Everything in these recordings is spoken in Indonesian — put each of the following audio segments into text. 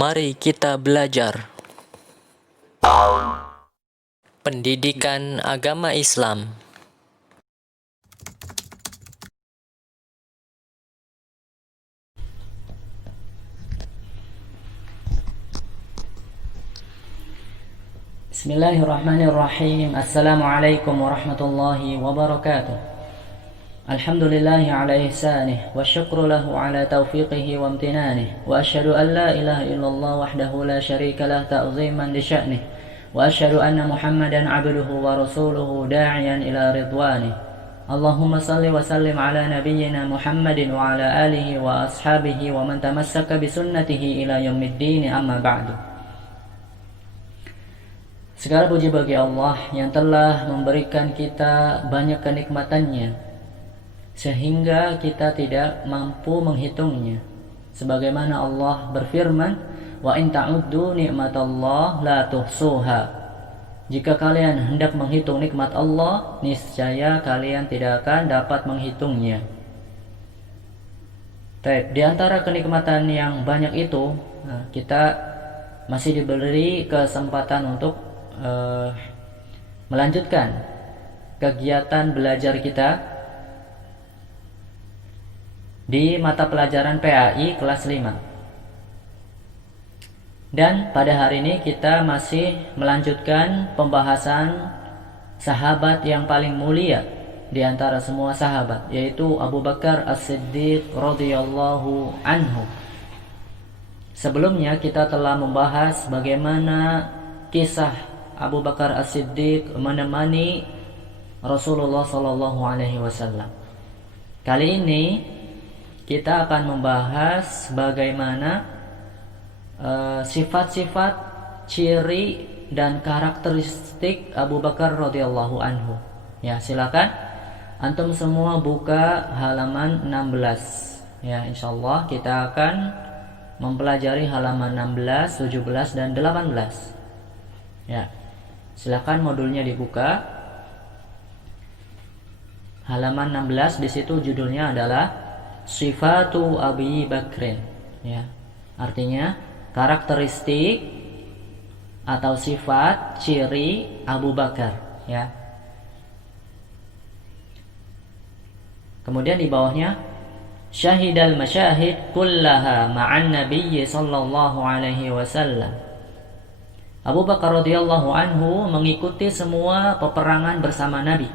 Mari kita belajar pendidikan agama Islam. Bismillahirrahmanirrahim. Assalamualaikum warahmatullahi wabarakatuh. Alhamdulillahi ala ihsanih wa syukru lahu ala taufiqihi wa amtinanih wa ashhadu an la ilaha illallah wahdahu la syarika lah ta'ziman li sya'nih wa ashhadu anna Muhammadan abduhu wa rasuluhu da'iyan ila ridwanih. Allahumma salli wa sallim ala nabiyyina Muhammadin wa ala alihi wa ashabihi wa man tamassaka bi sunnatihi ila yaumiddin, amma ba'du. Segala puji bagi Allah yang telah memberikan kita banyak kenikmatannya sehingga kita tidak mampu menghitungnya. Sebagaimana Allah berfirman, "Wa in ta'uddu ni'matallah la tuhsuha." Jika kalian hendak menghitung nikmat Allah, niscaya kalian tidak akan dapat menghitungnya. Di antara kenikmatan yang banyak itu, kita masih diberi kesempatan untuk melanjutkan kegiatan belajar kita di mata pelajaran PAI kelas 5. Dan pada hari ini kita masih melanjutkan pembahasan sahabat yang paling mulia di antara semua sahabat, yaitu Abu Bakar As-Siddiq radhiyallahu anhu. Sebelumnya kita telah membahas bagaimana kisah Abu Bakar As-Siddiq menemani Rasulullah SAW. Kali ini kita akan membahas bagaimana sifat-sifat, ciri dan karakteristik Abu Bakar radhiyallahu anhu. Ya, silakan antum semua buka halaman 16. Ya, insyaallah kita akan mempelajari halaman 16, 17 dan 18. Ya. Silakan modulnya dibuka. Halaman 16, di situ judulnya adalah Sifatu Abi Bakrin. Ya. Artinya karakteristik atau sifat ciri Abu Bakar, ya. Kemudian di bawahnya syahidal masyahid kullaha ma'an nabiyyi sallallahu alaihi wasallam. Abu Bakar radhiyallahu anhu mengikuti semua peperangan bersama Nabi.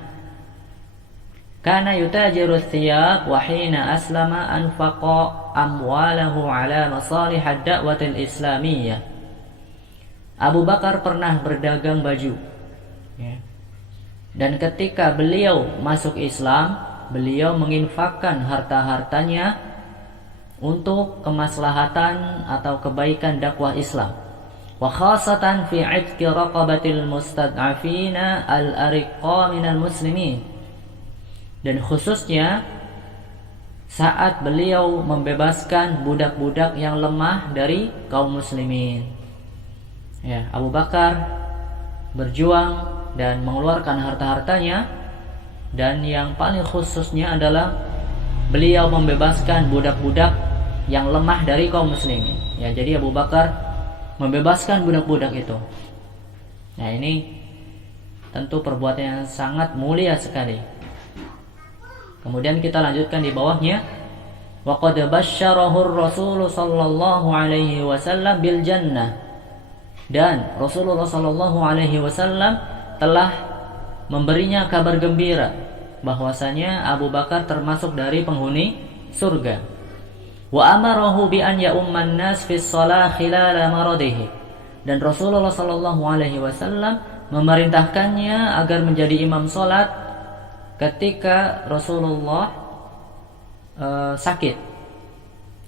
Kana yutajiru thiyab wa hina aslama anfaqa amwalahu ala masalih ad-da'watil islamiyah. Abu Bakar pernah berdagang baju, ya. Dan ketika beliau masuk Islam, beliau menginfakkan harta-hartanya untuk kemaslahatan atau kebaikan dakwah Islam. Wa khasatan fi 'itqi raqabatil mustad'afina al-ariqa minal muslimin. Dan khususnya saat beliau membebaskan budak-budak yang lemah dari kaum muslimin. Ya, Abu Bakar berjuang dan mengeluarkan harta-hartanya, dan yang paling khususnya adalah beliau membebaskan budak-budak yang lemah dari kaum muslimin. Ya, jadi Abu Bakar membebaskan budak-budak itu. Nah, ini tentu perbuatan yang sangat mulia sekali. Kemudian kita lanjutkan di bawahnya, wa qad basyarahu ar-rasul sallallahu alaihi wasallam bil jannah. Dan Rasulullah sallallahu alaihi wasallam telah memberinya kabar gembira bahwasanya Abu Bakar termasuk dari penghuni surga. Wa amarahu bi an ya'umman nas fi shalah khilala maradihi. Dan Rasulullah sallallahu alaihi wasallam memerintahkannya agar menjadi imam salat ketika Rasulullah sakit.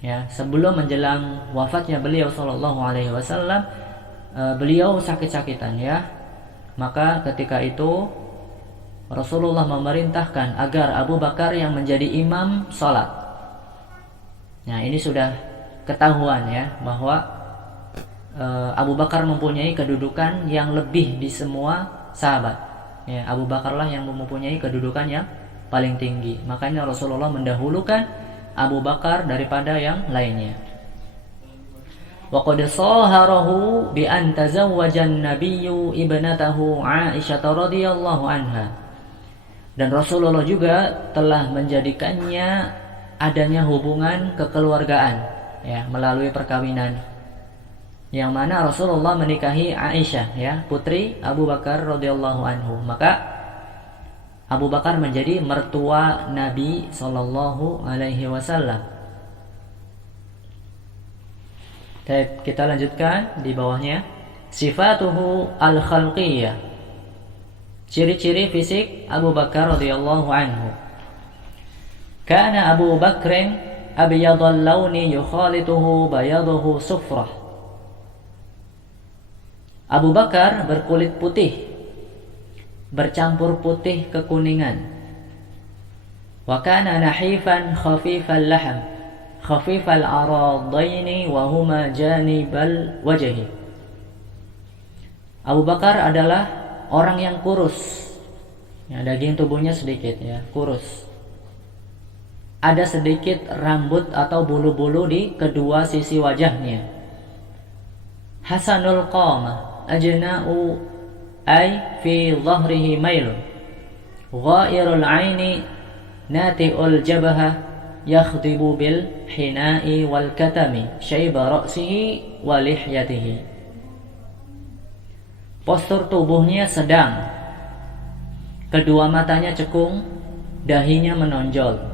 Ya, sebelum menjelang wafatnya beliau sallallahu alaihi wasallam, beliau sakit-sakitan, ya. Maka ketika itu Rasulullah memerintahkan agar Abu Bakar yang menjadi imam salat. Nah, ini sudah ketahuan, ya, bahwa Abu Bakar mempunyai kedudukan yang lebih di semua sahabat. Ya, Abu Bakarlah yang mempunyai kedudukan yang paling tinggi. Makanya Rasulullah mendahulukan Abu Bakar daripada yang lainnya. wa qad saharahu bi an tazawwaja an-nabiyyu ibnatahu Aisyah radhiyallahu anha. Dan Rasulullah juga telah menjadikannya adanya hubungan kekeluargaan ya melalui perkawinan, yang mana Rasulullah menikahi Aisyah ya, putri Abu Bakar radhiyallahu anhu. Maka Abu Bakar menjadi mertua Nabi sallallahu alaihi wasallam. Baik, kita lanjutkan di bawahnya. Sifatuhu al-khalqiyah. Ciri-ciri fisik Abu Bakar radhiyallahu anhu. Kana Abu Bakrin abyadul launi yukhalituhu bayaduhu sufrah. Abu Bakar berkulit putih, bercampur putih kekuningan. Wa kana nahifan khafifal laham, khafifal aradaini wa huma janibal wajhi. Abu Bakar adalah orang yang kurus ya, daging tubuhnya sedikit ya, kurus. Ada sedikit rambut atau bulu-bulu di kedua sisi wajahnya. Hasanul qamah, ajna'u ay fi dhahrihi mailun, ghairul aini, nati'ul jabha, yakhdibu bil hina'i wal katami, syaiba ra'sihi wa lihyatihi. Postur tubuhnya sedang, kedua matanya cekung, dahinya menonjol.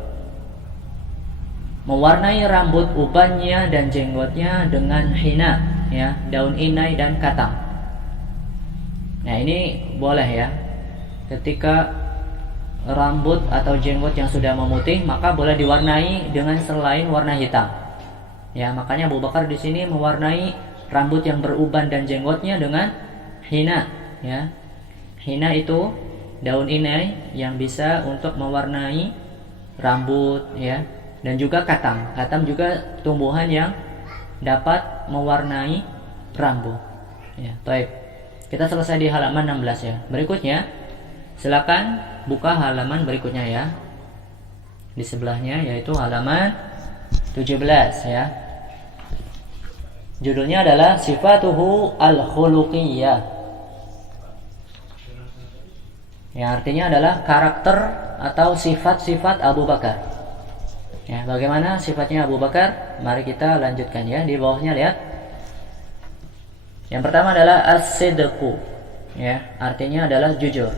Mewarnai rambut ubannya dan jenggotnya dengan hina ya, daun inai dan katang. Nah, ini boleh ya. Ketika rambut atau jenggot yang sudah memutih, maka boleh diwarnai dengan selain warna hitam. Ya, makanya Abu Bakar di sini mewarnai rambut yang beruban dan jenggotnya dengan hina ya. Hina itu daun inai yang bisa untuk mewarnai rambut ya, dan juga katam. Katam juga tumbuhan yang dapat mewarnai rambut ya. Baik, kita selesai di halaman 16 ya. Berikutnya silakan buka halaman berikutnya ya, di sebelahnya, yaitu halaman 17 ya. Judulnya adalah Sifatuhu al-khuluqiyah, yang artinya adalah karakter atau sifat-sifat Abu Bakar. Ya, bagaimana sifatnya Abu Bakar? Mari kita lanjutkan ya. Di bawahnya lihat. Yang pertama adalah as-sidqu. Ya, artinya adalah jujur.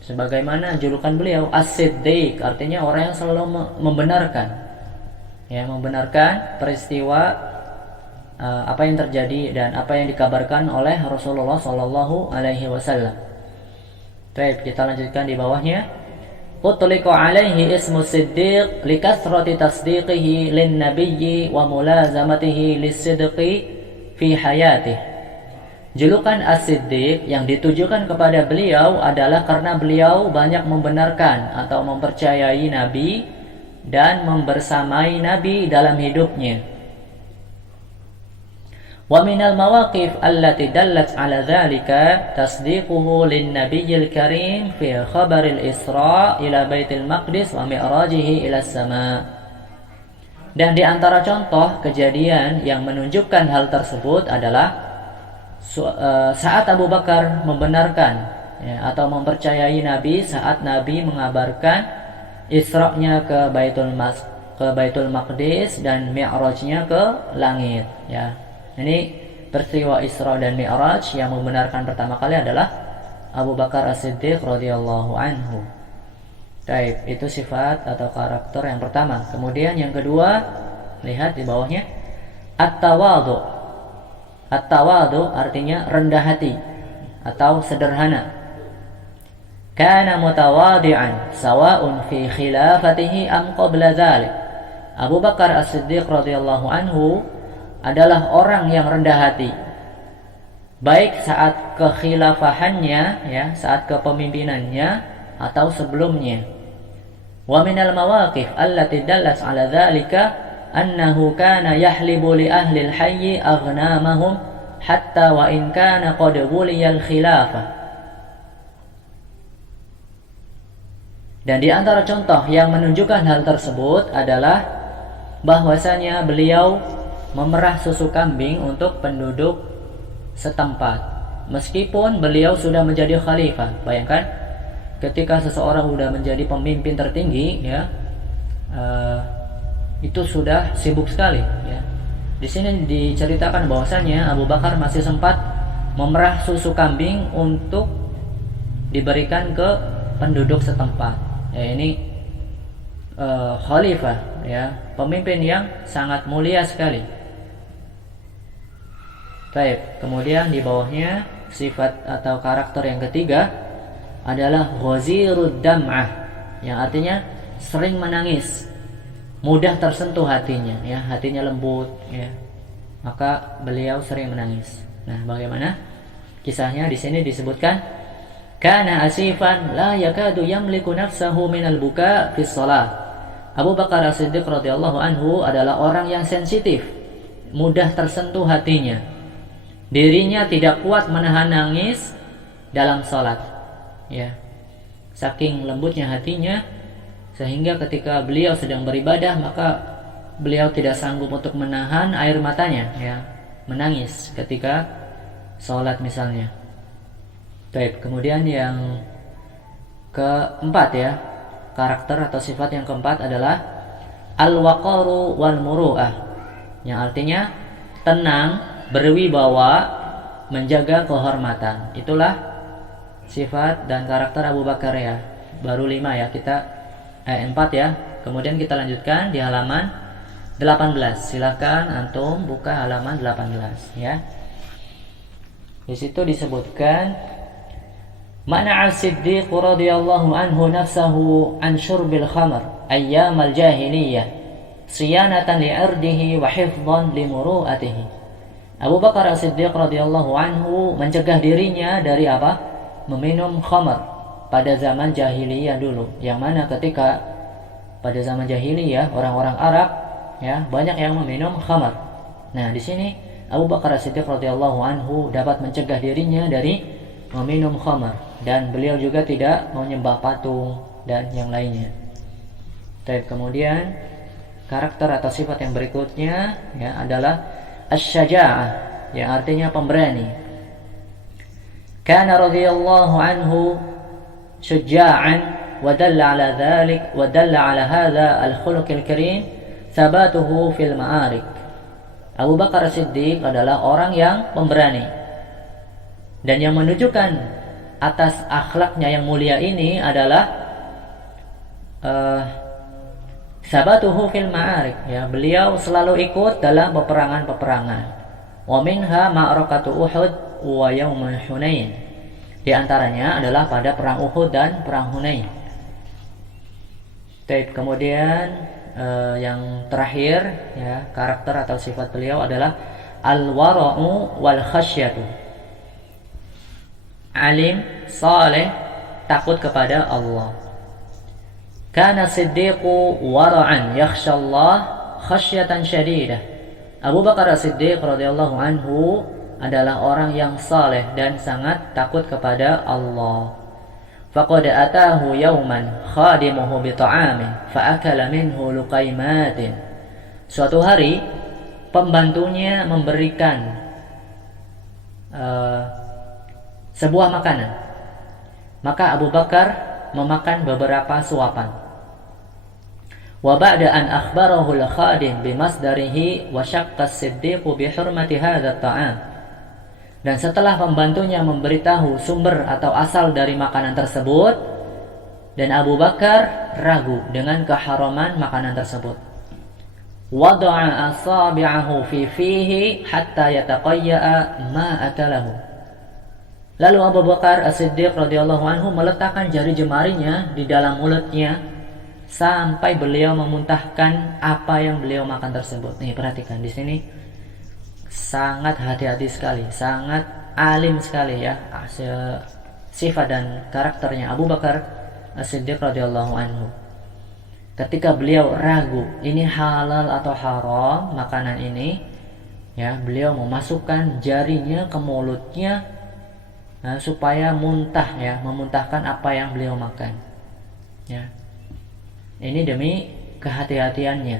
Sebagaimana julukan beliau as-siddiq, artinya orang yang selalu membenarkan. Ya, membenarkan peristiwa apa yang terjadi dan apa yang dikabarkan oleh Rasulullah sallallahu alaihi wasallam. Baik, kita lanjutkan di bawahnya. Utliqa alaihi ismu siddiq likathrati tasdiqihi lin nabiyyi wa mulazamatihi lis-sidqi fi hayatihi. Julukan as-siddiq yang ditujukan kepada beliau adalah karena beliau banyak membenarkan atau mempercayai Nabi dan membersamai Nabi dalam hidupnya. Wa minal mawaqif allati dallat ala dhalika tasdiquhu lin nabiyil karim fi khabaril Isra ila Baitul Maqdis wa mi'rajihi ila sama. Dan di antara contoh kejadian yang menunjukkan hal tersebut adalah saat Abu Bakar membenarkan ya, atau mempercayai Nabi saat Nabi mengabarkan Isra-nya ke Baitul Maqdis dan Mi'rajnya ke langit ya. Ini peristiwa Isra dan Mi'raj yang membenarkan pertama kali adalah Abu Bakar As-Siddiq radhiyallahu anhu. Baik, itu sifat atau karakter yang pertama. Kemudian yang kedua, lihat di bawahnya, at-tawadhu. At-tawadhu artinya rendah hati atau sederhana. Kana mutawadi'an sawa'un fi khilafatihi am qabla dzalik. Abu Bakar As-Siddiq radhiyallahu anhu adalah orang yang rendah hati, baik saat kekhilafahannya ya, saat kepemimpinannya atau sebelumnya. Wa minal mawaqif allati dallat ala dzalika annahu kana yahlibu li ahli al-hayy aghnamahum hatta wa in kana qad wuliyal khilafah. Dan di antara contoh yang menunjukkan hal tersebut adalah bahwasanya beliau memerah susu kambing untuk penduduk setempat, meskipun beliau sudah menjadi khalifah. Bayangkan, ketika seseorang sudah menjadi pemimpin tertinggi, ya, itu sudah sibuk sekali. Ya. Di sini diceritakan bahwasanya Abu Bakar masih sempat memerah susu kambing untuk diberikan ke penduduk setempat. Ya, ini khalifah, ya, pemimpin yang sangat mulia sekali. Baik, kemudian di bawahnya sifat atau karakter yang ketiga adalah ghazirud dam'ah, yang artinya sering menangis, mudah tersentuh hatinya, ya, hatinya lembut, ya. Maka beliau sering menangis. Nah, bagaimana kisahnya? Di sini disebutkan, kana asifan la yakadu yamliku nafsahu minal buka fi shalah. Abu Bakar As-Siddiq radhiyallahu anhu adalah orang yang sensitif, mudah tersentuh hatinya. Dirinya tidak kuat menahan nangis dalam salat. Ya. Saking lembutnya hatinya, sehingga ketika beliau sedang beribadah, maka beliau tidak sanggup untuk menahan air matanya, ya, menangis ketika salat misalnya. Baik, kemudian yang keempat, ya, karakter atau sifat yang keempat adalah al-waqaru wal muru'ah, yang artinya tenang, berwibawa, menjaga kehormatan. Itulah sifat dan karakter Abu Bakar, ya. Baru 5, ya, kita 4, ya. Kemudian kita lanjutkan di halaman 18. Silakan antum buka halaman 18, ya. Di situ disebutkan Mana'a Siddiq radhiyallahu anhu nafsahu an syurbil khamr ayyamal jahiliyah siyanatan li'irdihi wa hifdhan limuru'atihi. Abu Bakar As-Siddiq radhiyallahu anhu mencegah dirinya dari apa? Meminum khamr pada zaman jahiliyah dulu. Yang mana ketika pada zaman jahiliyah orang-orang Arab, ya, banyak yang meminum khamr. Nah, di sini Abu Bakar As-Siddiq radhiyallahu anhu dapat mencegah dirinya dari meminum khamr, dan beliau juga tidak menyembah patung dan yang lainnya. Kemudian karakter atau sifat yang berikutnya, ya, adalah asy-syaja'ah, yang artinya pemberani. Kana radhiyallahu anhu syuja'an wa dalla ala dzalik wa dalla ala hadza al-khuluqil karim thabatuhu fil ma'arik. Abu Bakar As-Siddiq adalah orang yang pemberani, dan yang menunjukkan atas akhlaknya yang mulia ini adalah sabatuhu fil ma'arik, ya, beliau selalu ikut dalam peperangan-peperangan. Wa minha ma'rakatu Uhud wa yaum Hunain. Di antaranya adalah pada perang Uhud dan perang Hunain. Kemudian yang terakhir, ya, karakter atau sifat beliau adalah al-wara'u wal khasyatu. Alim, saleh, takut kepada Allah. Kana Siddiqu wara'an yakhsha Allah khasyatan syadidah. Abu Bakar As-Siddiq radhiyallahu anhu adalah orang yang saleh dan sangat takut kepada Allah. Faqad atahu yawman khadimuhu bi ta'amin fa akala minhu luqaimatin. Suatu hari pembantunya memberikan sebuah makanan, maka Abu Bakar memakan beberapa suapan. Wa ba'da an akhbarahu al-khadim bimasdarihi wa syaqqa as-siddiq bi hurmati hadha at-ta'am. Dan setelah pembantunya memberitahu sumber atau asal dari makanan tersebut, dan Abu Bakar ragu dengan keharaman makanan tersebut. Wada'a asabi'ahu fi fihi hatta yataqayya'a ma akalahu. Lalu Abu Bakar As-Siddiq radhiyallahu anhu meletakkan jari jemarinya di dalam mulutnya sampai beliau memuntahkan apa yang beliau makan tersebut. Nih, perhatikan di sini sangat hati-hati sekali, sangat alim sekali, ya, sifat dan karakternya Abu Bakar As-Siddiq radhiyallahu anhu. Ketika beliau ragu ini halal atau haram makanan ini, ya, beliau memasukkan jarinya ke mulutnya, supaya muntah, ya, memuntahkan apa yang beliau makan, ya. Ini demi kehati-hatiannya.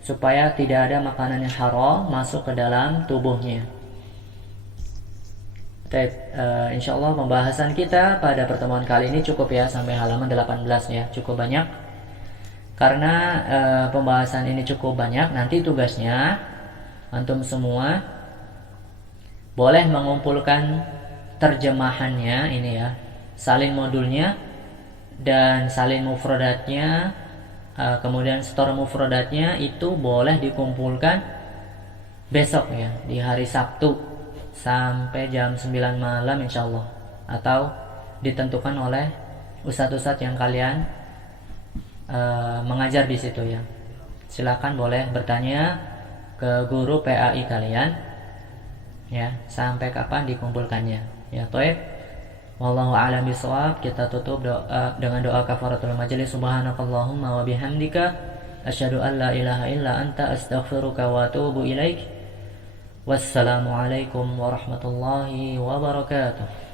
supaya tidak ada makanan yang haram masuk ke dalam tubuhnya. Insya Allah pembahasan kita pada pertemuan kali ini cukup ya, sampai halaman 18 ya, cukup banyak. Karena pembahasan ini cukup banyak, nanti tugasnya antum semua boleh mengumpulkan terjemahannya ini ya, salin modulnya dan salin mufradatnya, kemudian store mufradatnya itu boleh dikumpulkan besok ya, di hari Sabtu sampai jam 9 malam insya Allah, atau ditentukan oleh ustadz-ustadz yang kalian mengajar di situ ya. Silakan boleh bertanya ke guru PAI kalian ya, sampai kapan dikumpulkannya ya. Toib, wallahu a'lam bishawab. Kita tutup doa dengan doa kafaratul majelis. Subhanakallahumma wa bihamdika asyhadu an la ilaha illa anta astaghfiruka wa atubu ilaik. Wassalamualaikum warahmatullahi wabarakatuh.